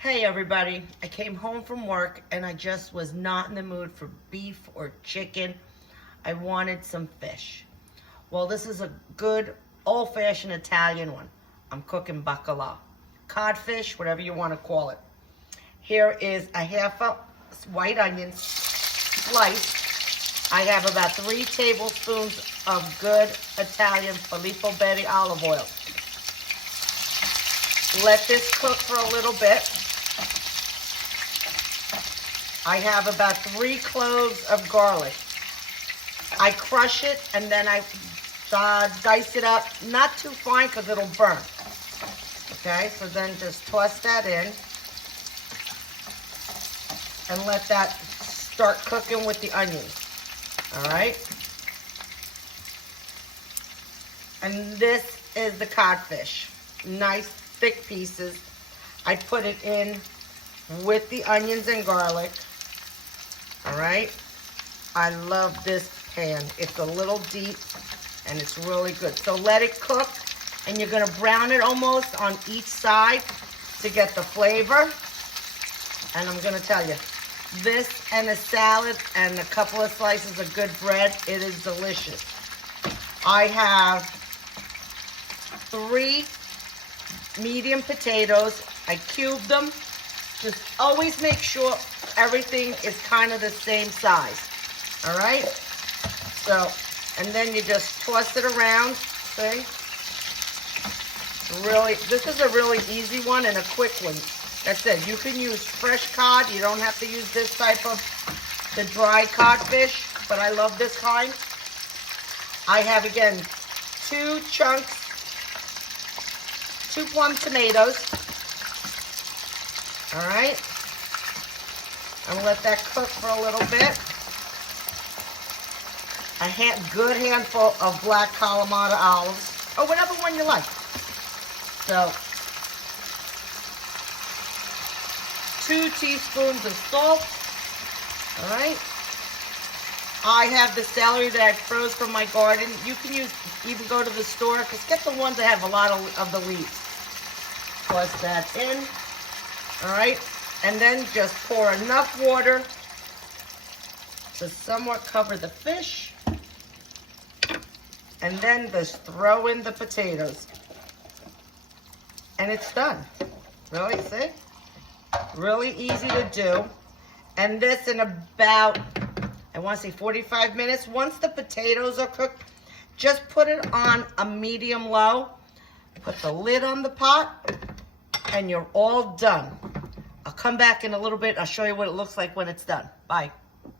Hey everybody, I came home from work and I just was not in the mood for beef or chicken. I wanted some fish. Well, this is a good old-fashioned Italian one. I'm cooking Baccala. Cod fish, whatever you want to call it. Here is a half a white onion sliced. I have about 3 tablespoons of good Italian Filippo Betti olive oil. Let this cook for a little bit. I have about 3 cloves of garlic. I crush it and then I dice it up, not too fine because it'll burn. Okay, so then just toss that in and let that start cooking with the onions. All right. And this is the codfish. Nice thick pieces. I put it in with the onions and garlic. All right. I love this pan. It's a little deep and it's really good. So let it cook and you're going to brown it almost on each side to get the flavor. And I'm going to tell you, this and a salad and a couple of slices of good bread, it is delicious. I have 3 medium potatoes. I cubed them. Just always make sure everything is kind of the same size. All right? So, and then you just toss it around. See? Really, this is a really easy one and a quick one. That's it. You can use fresh cod. You don't have to use this type of the dry codfish, but I love this kind. I have, again, 2 chunks, 2 plum tomatoes. All right. And let that cook for a little bit. A good handful of black Kalamata olives, or whatever one you like. So, 2 teaspoons of salt. All right. I have the celery that I froze from my garden. You can even go to the store, because get the ones that have a lot of the leaves. Toss that in. All right. And then just pour enough water to somewhat cover the fish. And then just throw in the potatoes. And it's done. Really, see? Really easy to do. And this in about, I want to say 45 minutes. Once the potatoes are cooked, just put it on a medium low. Put the lid on the pot. And you're all done. I'll come back in a little bit. I'll show you what it looks like when it's done. Bye.